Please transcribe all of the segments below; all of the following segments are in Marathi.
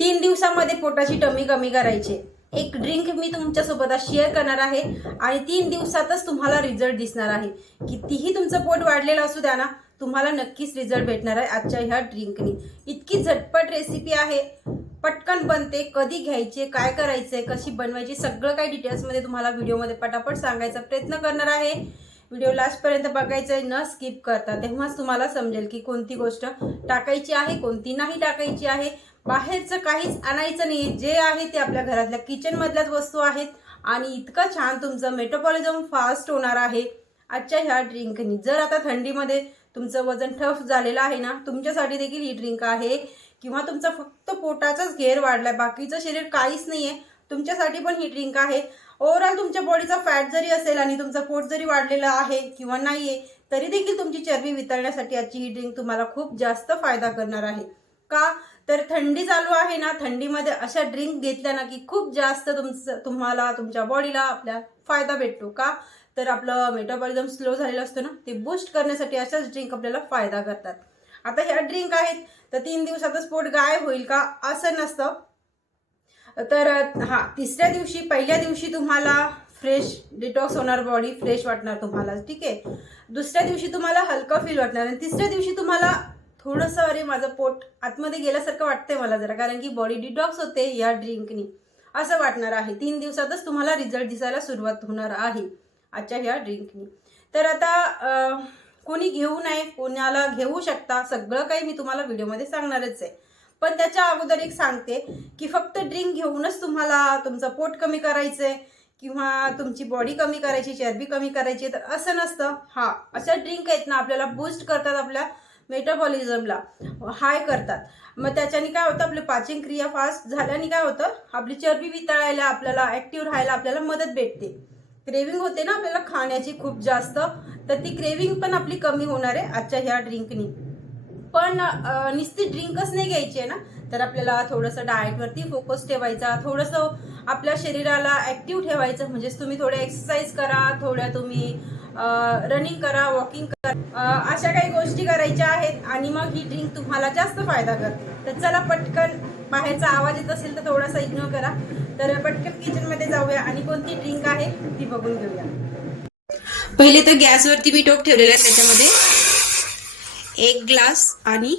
तीन दिवसामध्ये पोटाची टमी कमी करायची. एक ड्रिंक मी तुमच्यासोबत आज शेअर करणार आहे आणि तीन दिवसातच तुम्हाला रिझल्ट दिसणार आहे. कितीही तुमचं पोट वाढलेलं असू द्या ना तुम्हाला नक्कीच रिझल्ट भेटणार आहे आजच्या ह्या ड्रिंकनी इतकी झटपट रेसिपी आहे. पटकन बनते कधी घ्यायचे काय करायचे कशी बनवायची सगळं काही डिटेल्समध्ये तुम्हाला व्हिडिओमध्ये पटापट सांगायचा प्रयत्न करणार आहे. व्हिडिओ लास्टपर्यंत बघायचं आहे न स्किप करता तेव्हाच तुम्हाला समजेल की कोणती गोष्ट टाकायची आहे कोणती नाही टाकायची आहे. बाहेरचं काहीच आणायचं नाही. जे आहे ते आपल्या घरातल्या किचनमधल्याच वस्तू आहेत. आणि इतकं छान तुमचं मेटाबॉलिझम फास्ट होणार आहे. आजच्या ह्या ड्रिंकनी जर आता थंडीमध्ये तुमचं वजन ठफ झालेलं आहे ना तुमच्यासाठी देखील ही ड्रिंक आहे. किंवा तुमचा फक्त पोटाचाच घेर वाढलाय बाकीचं शरीर काहीच नाही आहे तुमच्यासाठी पण ही ड्रिंक आहे. ओव्हरऑल तुमच्या बॉडीचा फॅट जरी असेल आणि तुमचं पोट जरी वाढलेलं आहे किंवा नाही आहे तरी देखील तुमची चरबी वितळण्यासाठी आजची ही ड्रिंक तुम्हाला खूप जास्त फायदा करणार आहे. का? तर थंडी चालू आहे ना थंडीमध्ये अशा ड्रिंक घेतल्या ना की खूप जास्त तुमचं तुम्हाला तुमच्या बॉडीला आपल्या फायदा भेटतो का? तर आपलं मेटाबॉलिझम स्लो झालेलं असतो ना ते बूस्ट करण्यासाठी अशाच ड्रिंक आपल्याला फायदा करतात. आता ह्या ड्रिंक आहेत तर तीन दिवसातच पोट गायब होईल का? असं नसतं. तर हा तिसऱ्या दिवशी पहिल्या दिवशी तुम्हाला फ्रेश डिटॉक्स होणार बॉडी फ्रेश वाटणार तुम्हाला ठीक आहे? दुसऱ्या दिवशी तुम्हाला हलकं फील वाटणार आणि तिसऱ्या दिवशी तुम्हाला थोडंसं अरे माझं पोट आतमध्ये गेल्यासारखं वाटतंय मला जरा कारण की बॉडी डिटॉक्स होते या ड्रिंकनी असं वाटणार आहे. तीन दिवसातच तुम्हाला रिझल्ट दिसायला सुरुवात होणार आहे आजच्या ह्या ड्रिंकनी तर आता कोणी घेऊ नये कोणाला घेऊ शकता सगळं काही मी तुम्हाला व्हिडिओमध्ये सांगणारच आहे. पण त्याच्या अगोदर एक सांगते की फक्त ड्रिंक घेऊनच तुम्हाला तुमचं पोट कमी करायचंय किंवा तुमची बॉडी कमी करायची चरबी कमी करायची तर असं नसतं. हा अशा ड्रिंक आहेत ना आपल्याला बूस्ट करतात आपल्या मेटाबॉलिझमला हाय करतात. मग त्याच्याने काय होतं? आपली पाचन क्रिया फास्ट झाल्याने काय होतं? आपली चरबी वितळायला आपल्याला ॲक्टिव्ह राहायला आपल्याला मदत भेटते. क्रेविंग होते ना आपल्याला खाण्याची खूप जास्त. तर ती क्रेविंग पण आपली कमी होणार आहे आजच्या ह्या ड्रिंकनी पण अं, नुसती ड्रिंकच नाही घ्यायची आहे ना? तर आपल्याला थोडंसं डाएटवरती फोकस ठेवायचा थोडंसं आपल्या शरीराला ॲक्टिव्ह ठेवायचं. म्हणजेच तुम्ही थोडं एक्सरसाइज करा थोड्या तुम्ही रनिंग करा वॉकिंग करा अशा काही गोष्टी करायच्या आहेत आणि मग ही ड्रिंक तुम्हाला जास्त फायदा करते. तर चला पटकन बाहेरचा आवाज येत असेल तर थोडासा इग्नोर करा. तर पटकन किचनमध्ये जाऊया आणि कोणती ड्रिंक आहे ती बघून घेऊया. पहिले तर गॅसवरती मी टोप ठेवलेला आहे त्याच्यामध्ये. एक ग्लास आणि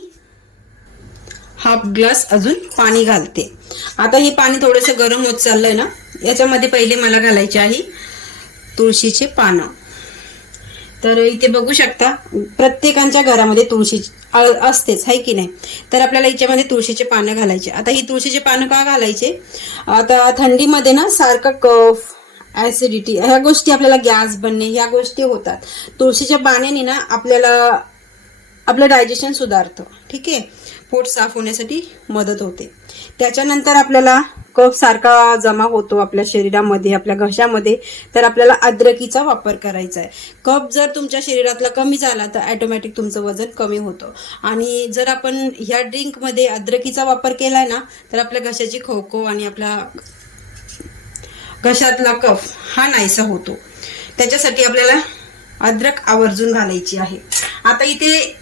हाफ ग्लास अजून पाणी घालते. आता हे पाणी थोडंसं गरम होत चाललंय ना याच्यामध्ये पहिले मला घालायचे आहे तुळशीचे पानं. तर इथे बघू शकता प्रत्येकांच्या घरामध्ये तुळशी असतेच आहे की नाही? तर आपल्याला याच्यामध्ये तुळशीचे पानं घालायचे. आता ही तुळशीचे पानं का घालायचे? आता थंडीमध्ये ना सारखं कफ ऍसिडिटी ह्या गोष्टी आपल्याला गॅस बनणे ह्या गोष्टी होतात. तुळशीच्या पाण्याने ना आपल्याला आपलं डायजेशन सुधारतं. ठीक? आहे पोट साफ होण्यासाठी मदत होते. त्याच्यानंतर आपल्याला कफ सारखा जमा होतो आपल्या शरीरामध्ये आपल्या घशामध्ये. तर आपल्याला अद्रकीचा वापर करायचा आहे. कफ जर तुमच्या शरीरातला कमी झाला तर ॲटोमॅटिक तुमचं वजन कमी होतं. आणि जर आपण ह्या ड्रिंकमध्ये अद्रकीचा वापर केला ना तर आपल्या घशाची खोको आणि आपला घशातला कफ हा नाहीसा होतो. त्याच्यासाठी आपल्याला अद्रक आवर्जून घालायची आहे. आता इथे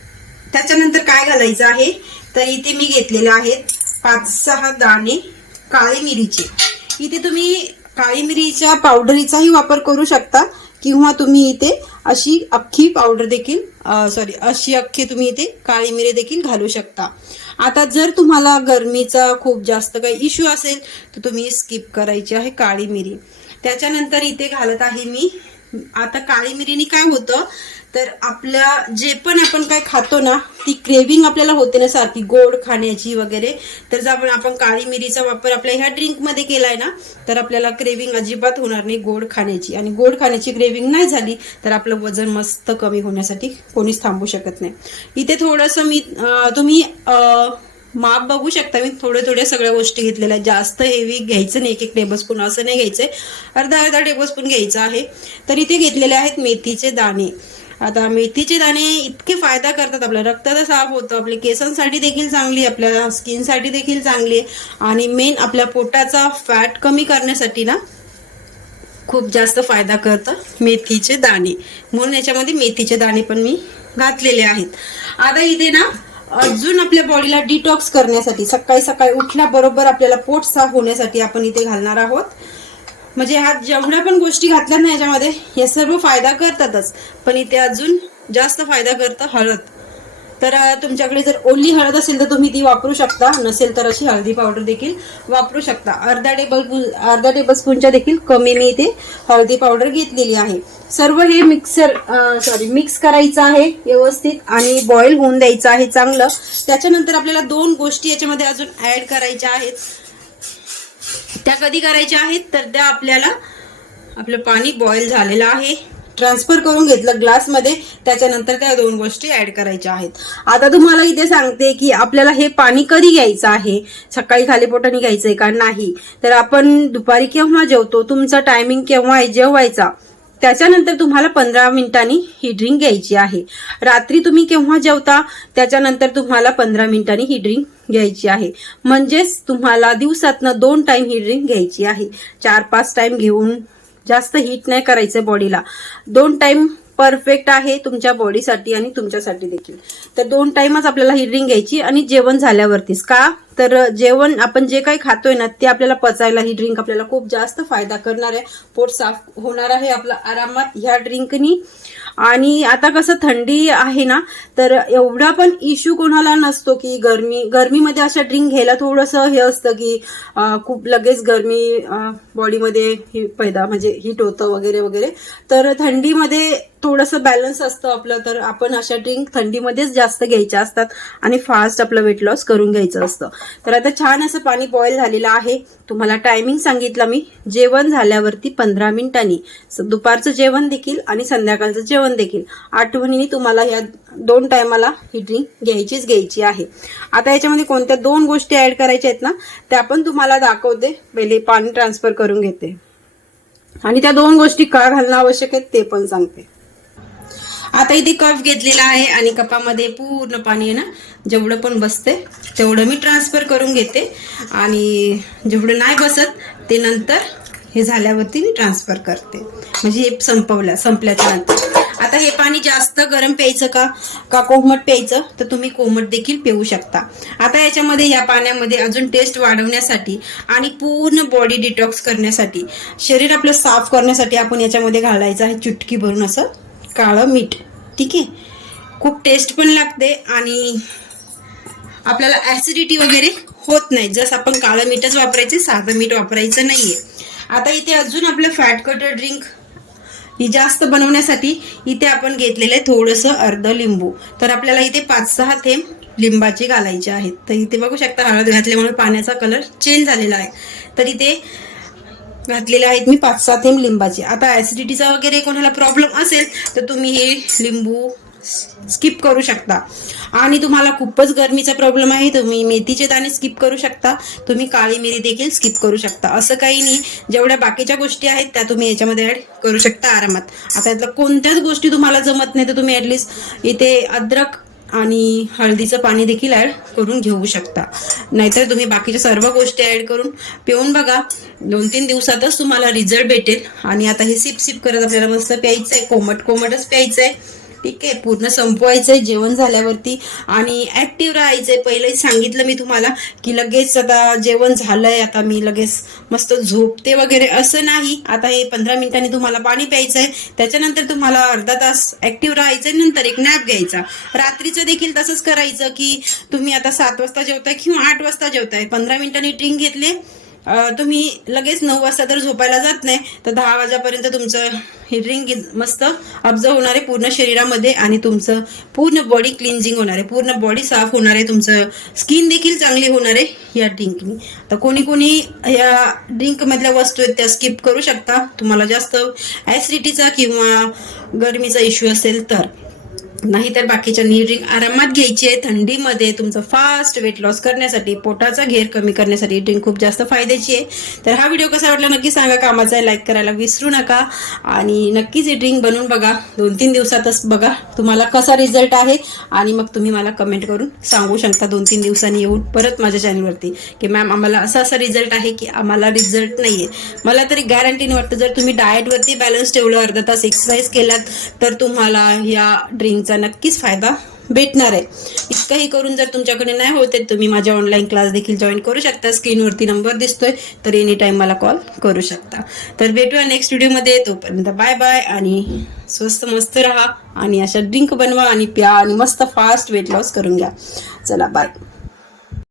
त्याच्यानंतर काय घालायचं आहे? तर इथे मी घेतलेले आहेत पाच सहा दाणे काळी मिरीचे. इथे तुम्ही काळी मिरीच्या पावडरीचाही वापर करू शकता किंवा तुम्ही इथे अशी अख्खी पावडर देखील सॉरी अशी अख्खी तुम्ही इथे काळी मिरी देखील घालू शकता. आता जर तुम्हाला गरमीचा खूप जास्त काही इश्यू असेल तर तुम्ही स्किप करायची आहे काळी मिरी. त्याच्यानंतर इथे घालत आहे मी आता काळी मिरीने काय होतं तर आपल्या जे पण आपण काय खातो ना ती क्रेविंग आपल्याला होते ना सारखी. गोड खाण्याची वगैरे. तर जर आपण आपण काळी मिरीचा वापर आपल्या ह्या ड्रिंकमध्ये केलाय ना तर आपल्याला क्रेविंग अजिबात होणार नाही गोड खाण्याची. आणि गोड खाण्याची क्रेविंग नाही झाली तर आपलं वजन मस्त कमी होण्यासाठी कोणीच थांबू शकत नाही. इथे थोडंसं मी तुम्ही माप बघू शकता. मी थोड्या थोड्या सगळ्या गोष्टी घेतलेल्या आहेत. जास्त हेवी घ्यायचं नाही. एक एक टेबलस्पून असं नाही घ्यायचंय. अर्धा अर्धा टेबलस्पून घ्यायचं आहे. तर इथे घेतलेले आहेत मेथीचे दाणे. आता मेथीचे दाणे इतके फायदा करतात आपल्या. रक्ताचा साफ होतं. आपले केसांसाठी देखील चांगली आपल्या स्किनसाठी देखील चांगली आहे. आणि मेन आपल्या पोटाचा फॅट कमी करण्यासाठी ना खूप जास्त फायदा करतं मेथीचे दाणे. म्हणून याच्यामध्ये मेथीचे दाणे पण मी घातलेले आहेत. आता इथे ना अजून आपल्या बॉडीला डिटॉक्स करण्यासाठी सकाळी सकाळी उठल्याबरोबर आपल्याला पोट साफ होण्यासाठी आपण इथे घालणार आहोत. म्हणजे ह्या जेवढ्या पण गोष्टी घातल्या ना याच्यामध्ये हे सर्व फायदा करतातच. पण इथे अजून जास्त फायदा करतं हळद. तर तुमच्याकडे जर ओली हळद असेल तर तुम्ही ती वापरू शकता. नसेल तर अशी हळदी पावडर देखील वापरू शकता. अर्धा टेबल अर्धा टेबल स्पूनच्या देखील कमी मी इथे हळदी पावडर घेतलेली आहे. सर्व हे मिक्सर सॉरी मिक्स करायचं आहे व्यवस्थित आणि बॉईल होऊन द्यायचं आहे चांगलं. त्याच्यानंतर आपल्याला दोन गोष्टी याच्यामध्ये अजून ऍड करायच्या आहेत. त्या कधी करायच्या आहेत? तर त्या आपल्याला आपलं पाणी बॉईल झालेलं आहे. ट्रान्सफर करून घेतलं ग्लासमध्ये त्याच्यानंतर त्या दोन गोष्टी ऍड करायच्या आहेत. आता तुम्हाला इथे सांगते की आपल्याला हे पाणी कधी घ्यायचं आहे? सकाळी खाली पोटाने घ्यायचंय का नाही? तर आपण दुपारी केव्हा जेवतो? तुमचा टायमिंग केव्हा आहे? जेवायचा. त्याच्यानंतर तुम्हाला पंधरा मिनिटांनी ही ड्रिंक घ्यायची आहे. रात्री तुम्ही केव्हा जेवता त्याच्यानंतर तुम्हाला पंधरा मिनिटांनी ही ड्रिंक घ्यायची आहे. म्हणजेच तुम्हाला दिवसातनं दोन टाइम ही ड्रिंक घ्यायची आहे. चार पाच टाइम घेऊन जास्त हीट नाही करायचं बॉडीला दोन टाइम परफेक्ट आहे तुमच्या बॉडीसाठी आणि तुमच्यासाठी देखील. तर दोन टाइमच आपल्याला ही ड्रिंक घ्यायची आणि जेवण झाल्यावरतीच. का? तर जेवण आपण जे काही खातोय ना ते आपल्याला पचायला ही ड्रिंक आपल्याला खूप जास्त फायदा करणार आहे. पोट साफ होणार आहे आपलं आरामात ह्या ड्रिंकनी आणि आता कसं थंडी आहे ना तर एवढा पण इश्यू कोणाला नसतो की गरमी गरमीमध्ये अशा ड्रिंक घ्यायला थोडंसं हे असतं की खूप लगेच गरमी बॉडीमध्ये ही पैदा म्हणजे हीट होतं वगैरे वगैरे. तर थंडीमध्ये थोडंसं बॅलन्स असतं आपलं तर आपण अशा ड्रिंक थंडीमध्येच जास्त घ्यायच्या असतात आणि फास्ट आपलं वेट लॉस करून घ्यायचं असतं. तर आता छान असं पाणी बॉईल झालेलं आहे. तुम्हाला टायमिंग सांगितलं मी. जेवण झाल्यावरती पंधरा मिनिटांनी. दुपारचं जेवण देखील आणि संध्याकाळचं जेवण देखील. आठवणीने तुम्हाला ह्या दोन टायमाला ही ड्रिंक घ्यायचीच घ्यायची आहे. आता याच्यामध्ये कोणत्या दोन गोष्टी ऍड करायच्या आहेत ना त्या पण तुम्हाला दाखवते. पहिले पाणी ट्रान्सफर करून घेते. आणि त्या दोन गोष्टी का घालणं आवश्यक आहेत ते पण सांगते. आता इथे कप घेतलेला आहे आणि कपामध्ये पूर्ण पाणी आहे ना जेवढं पण बसते तेवढं मी ट्रान्सफर करून घेते. आणि जेवढं नाही बसत ते नंतर हे झाल्यावरती मी ट्रान्सफर करते. म्हणजे हे संपवलं संपल्याच्या नंतर. आता हे पाणी जास्त गरम प्यायचं का? का कोमट प्यायचं? तर तुम्ही कोमट देखील पिऊ शकता. आता याच्यामध्ये या पाण्यामध्ये अजून टेस्ट वाढवण्यासाठी आणि पूर्ण बॉडी डिटॉक्स करण्यासाठी शरीर आपलं साफ करण्यासाठी आपण याच्यामध्ये घालायचं आहे चुटकी भरून असं. काळं मीठ ठीक आहे? खूप टेस्ट पण लागते आणि आपल्याला ऍसिडिटी वगैरे होत नाही. जसं आपण काळं मीठच वापरायचे साधं मीठ वापरायचं नाहीये. आता इथे अजून आपलं फॅट कटर ड्रिंक ही जास्त बनवण्यासाठी इथे आपण घेतलेलं आहे थोडंसं अर्ध लिंबू. तर आपल्याला इथे पाच सहा थेंब लिंबाचे घालायचे आहेत. तर इथे बघू शकता हळद घातल्यामुळे पाण्याचा कलर चेंज झालेला आहे. तर इथे घातलेले आहेत. मी पाच सात थेंब लिंबाचे. आता ऍसिडिटीचा वगैरे कोणाला प्रॉब्लेम असेल तर तुम्ही हे लिंबू स्किप करू शकता. आणि तुम्हाला खूपच गरमीचा प्रॉब्लेम आहे तुम्ही मेथीचे दाणे स्किप करू शकता. तुम्ही काळी मिरी देखील स्किप करू शकता. असं काही नाही. जेवढ्या बाकीच्या गोष्टी आहेत त्या तुम्ही याच्यामध्ये ॲड करू शकता आरामात. आता यातल्या कोणत्याच गोष्टी तुम्हाला जमत नाही तर तुम्ही ॲटलिस्ट इथे अद्रक आणि हळदीचं पाणी देखील ॲड करून घेऊ शकता. नाहीतर तुम्ही बाकीच्या सर्व गोष्टी ॲड करून पिऊन बघा. दोन तीन दिवसातच तुम्हाला रिझल्ट भेटेल. आणि आता हे सिप सिप करत आपल्याला मस्त प्यायचं आहे कोमट कोमटच प्यायचं आहे ठीक आहे पूर्ण संपवायचं आहे जेवण झाल्यावरती. आणि ॲक्टिव्ह राहायचं आहे पहिलेच सांगितलं मी तुम्हाला की लगेच आता जेवण झालंय आता मी लगेच मस्त झोपते वगैरे असं नाही. आता हे पंधरा मिनिटांनी तुम्हाला पाणी प्यायचं आहे त्याच्यानंतर तुम्हाला अर्धा तास ॲक्टिव्ह राहायचं आहे नंतर एक नॅप घ्यायचा. रात्रीचं देखील तसंच करायचं की तुम्ही आता सात वाजता जेवताय किंवा आठ वाजता जेवताय. पंधरा मिनिटांनी ड्रिंक घेतले तुम्ही लगेच नऊ वाजता तर झोपायला जात नाही तर दहा वाजेपर्यंत तुमचं हे ड्रिंक मस्त ऑब्झर्व होणार आहे पूर्ण शरीरामध्ये आणि तुमचं पूर्ण बॉडी क्लिन्झिंग होणार आहे. पूर्ण बॉडी साफ होणार आहे तुमचं स्किन देखील चांगली होणार आहे या ड्रिंकनी तर कोणी कोणी या ड्रिंकमधल्या वस्तू आहेत त्या स्किप करू शकता. तुम्हाला जास्त ॲसिडिटीचा किंवा गरमीचा इश्यू असेल तर. नाहीतर बाकीच्या ड्रिंक आरामात घ्यायची आहे. थंडीमध्ये तुमचं फास्ट वेट लॉस करण्यासाठी पोटाचा घेर कमी करण्यासाठी ड्रिंक खूप जास्त फायद्याची आहे. तर हा व्हिडिओ कसा वाटला नक्की सांगा. कामाचा आहे लाईक करायला विसरू नका. आणि नक्कीच ही ड्रिंक बनवून बघा. दोन तीन दिवसातच बघा तुम्हाला कसा रिझल्ट आहे. आणि मग तुम्ही मला कमेंट करून सांगू शकता. दोन तीन दिवसांनी येऊन परत माझ्या चॅनलवरती की मॅम आम्हाला असा असा रिझल्ट आहे की आम्हाला रिझल्ट नाही आहे मला तरी गॅरंटीने वाटतं जर तुम्ही डाएटवरती बॅलन्स ठेवलं अर्धा तास एक्सरसाइज केलात तर तुम्हाला या तुमचा नक्कीच फायदा भेटणार आहे. इतकंही करून जर तुमच्याकडे नाही होत आहे तुम्ही माझ्या ऑनलाईन क्लास देखील जॉईन करू शकता. स्क्रीनवरती नंबर दिसतोय तर एनी टाईम मला कॉल करू शकता. तर भेटूया नेक्स्ट व्हिडिओमध्ये तोपर्यंत बाय बाय आणि स्वस्त मस्त राहा आणि अशा ड्रिंक बनवा आणि प्या आणि मस्त फास्ट वेट लॉस करून घ्या. चला बाय